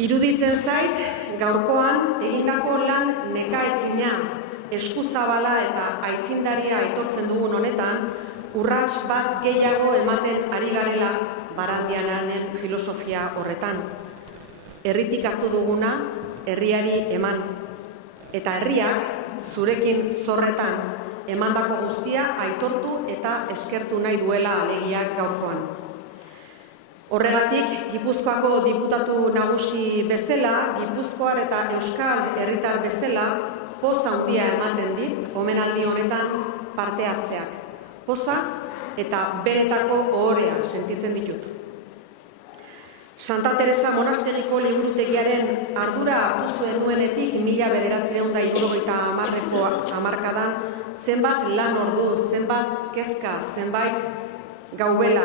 Iruditzen zait, gaurkoan egindako lan nekaezina, eskuzabala eta aitzindaria aitortzen dugun honetan, urrats bat gehiago ematen ari garela Barandiaranen filosofia horretan. Herritik hartu duguna, herriari eman. Eta herriak, zurekin zorretan, emandako guztia aitortu eta eskertu nahi duela alegiak gaurkoan. Horregatik, Gipuzkoako diputatu nagusi bezala, Gipuzkoar eta Euskal herritar bezala, poz handia ematen dit, omenaldi honetan parte hartzeak. Poza eta beretako ohorea sentitzen ditut. Santa Teresa monastegiko liburutegiaren ardura hartu zuen nuenetik 1950ko hamarkadan zenbat lan ordu, zenbat kezka, zenbait gaubela,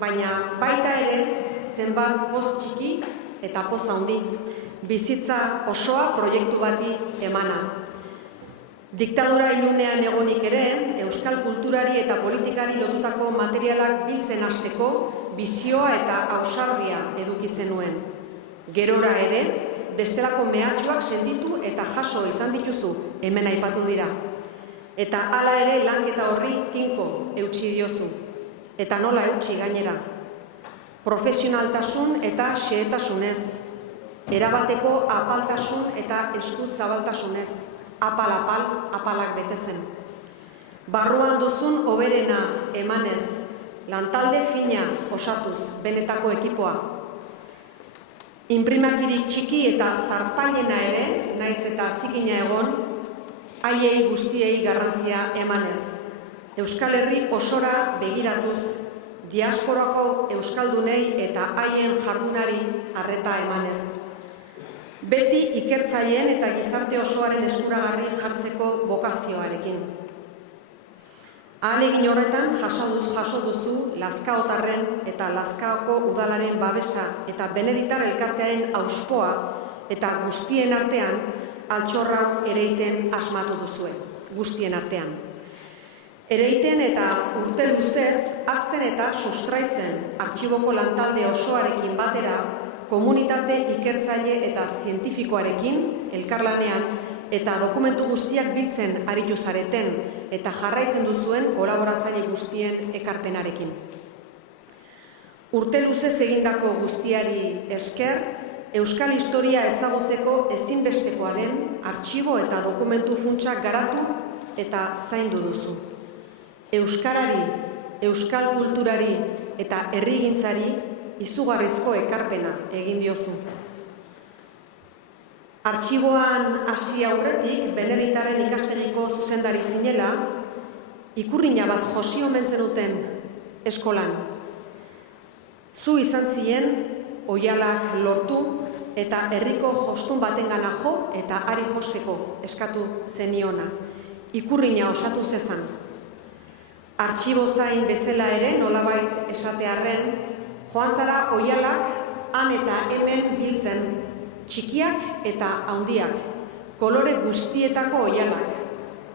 baina baita ere zenbat poz txiki eta poz handi, bizitza osoa proiektu bati emana. Diktadura ilunean egonik ere, euskal kulturari eta politikari lotutako materialak biltzen hasteko bizioa eta ausardia eduki zenuen. Gerora ere, bestelako mehatxuak sentitu eta jaso izan dituzu, hemen aipatu dira. Eta hala ere lanketa horri tinko eutsi diozu. Eta nola eutsi gainera. Profesionaltasun eta xehetasunez. Erabateko apaltasun eta eskuzabaltasunez. Apalak betetzen. Barruan duzun hoberena emanez, lantalde fina osatuz benetako ekipoa. Inprimakirik txiki eta zarpailena ere, naiz eta zikina egon, haiei guztiei garrantzia emanez. Euskal Herri osora begiratuz, diasporako euskaldunei eta haien jardunari arreta emanez. Beti ikertzaileen eta gizarte osoaren eskuragarri jartzeko bokazioarekin. Ahalegin horretan jaso duzu Lazkaotarren eta Lazkaoko udalaren babesa eta Beneditar elkartearen auspoa eta guztien artean altxorrau ereiten asmatu duzue, guztien artean. Ereiten eta urte luzez, azten eta sustraitzen artxiboko lantalde osoarekin batera, komunitate ikertzaile eta zientifikoarekin elkarlanean eta dokumentu guztiak biltzen aritu zareten eta jarraitzen duzuen kolaboratzaile guztien ekarpenarekin. Urte luzez egindako guztiari esker, euskal historia ezagutzeko ezinbestekoa den artxibo eta dokumentu funtsak garatu eta zaindu duzu. Euskarari, euskal kulturari eta herrigintzari izugarrizko ekarpena egin diozu. Artxiboan hasi aurretik, Beneditarren ikastegiko zuzendari zinela, ikurrina bat josi omen zenuten eskolan. Zu izan ziren, oihalak lortu eta herriko jostun batengana jo eta ari josteko eskatu zeniona. Ikurrina osatu zezan. Artxibo zain bezala ere, nolabait esatearren, joan zara oihalak han eta hemen biltzen, txikiak eta handiak, kolore guztietako oihalak,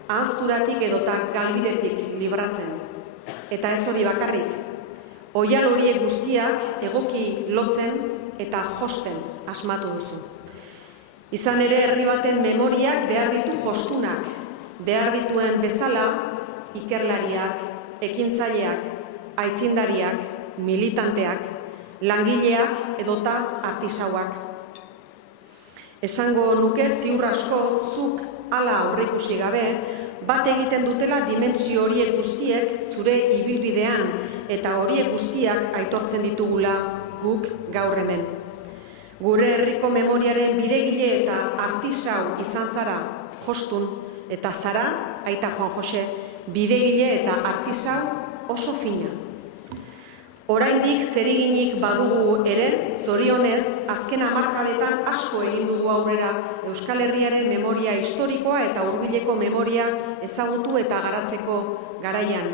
ahazturatik edota galbidetik libratzen. Eta ez hori bakarrik, oihal horiek guztiak egoki lotzen eta josten asmatu duzu. Izan ere herri baten memoriak behar ditu jostunak, behar dituen bezala ikerlariak, ekintzaileak, aitzindariak, militanteak, langileak edota artisauak. Esango nuke ziur asko zuk hala aurreikusi gabe, bat egiten dutela dimentsio horiek guztiek zure ibilbidean eta horiek guztiak aitortzen ditugula guk gaur hemen. Gure herriko memoriaren bidegile eta artisau izan zara jostun eta zara, aita Juan Jose, bidegile eta artisau oso fina. Oraindik zeriginik badugu ere, zorionez, azken hamarkadetan asko egin dugu aurrera Euskal Herriaren memoria historikoa eta hurbileko memoria ezagutu eta garatzeko garaian.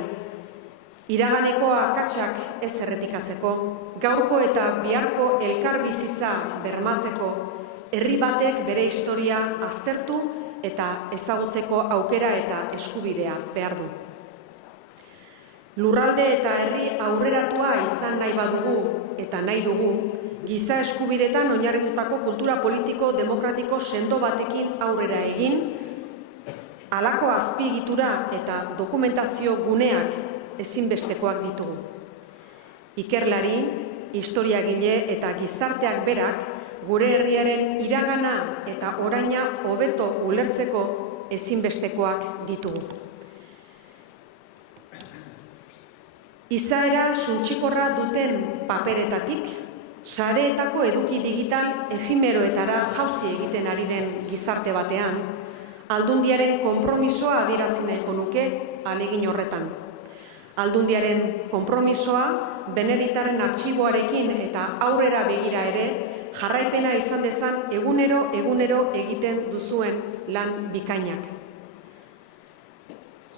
Iraganeko akatsak ez errepikatzeko, gaurko eta biharko elkarbizitza bermatzeko, herri batek bere historia aztertu eta ezagutzeko aukera eta eskubidea behar du. Lurralde eta herri aurreratua izan nahi badugu eta nahi dugu, giza eskubidetan oinarritutako kultura politiko demokratiko sendo batekin aurrera egin, halako azpiegitura eta dokumentazio guneak ezinbestekoak ditugu. Ikerlari, historiagile eta gizarteak berak gure herriaren iragana eta oraina hobeto ulertzeko ezinbestekoak ditugu. Izaera suntsikorra duten paperetatik, sareetako eduki digital efimeroetara jauzi egiten ari den gizarte batean, Aldundiaren konpromisoa adierazi nahiko nuke ahalegin horretan. Aldundiaren konpromisoa Beneditarren artxiboarekin eta aurrera begira ere jarraipena izan dezan egunero egiten duzuen lan bikainak.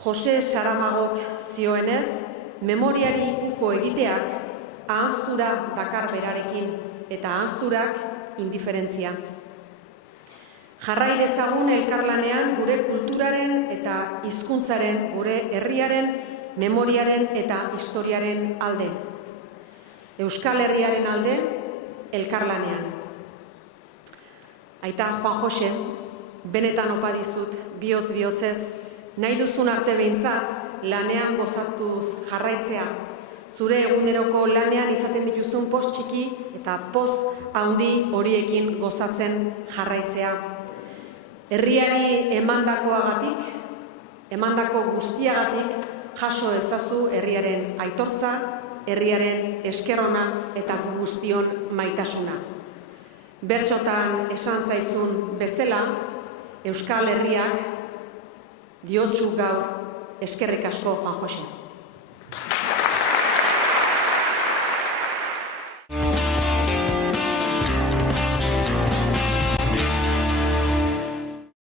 Jose Saramagok zioenez, memoriari uko egiteak ahaztura dakar berarekin eta ahazturak indiferentzia. Jarrai dezagun elkarlanean gure kulturaren eta hizkuntzaren, gure herriaren, memoriaren eta historiaren alde. Euskal Herriaren alde, elkarlanean. Aita Juan Jose, benetan opa dizut, bihotz-bihotzez, nahi duzun arte behintzat, lanean gozatuz jarraitzea. Zure eguneroko lanean izaten dituzun post txiki eta post handi horiekin gozatzen jarraitzea. Herriari emandakoagatik, emandako guztiagatik, jaso ezazu herriaren aitortza, herriaren eskerrona eta guztion maitasuna. Bertxotan esan zaizun bezala, Euskal Herriak diotsu gaur eskerrik asko Juan Jose.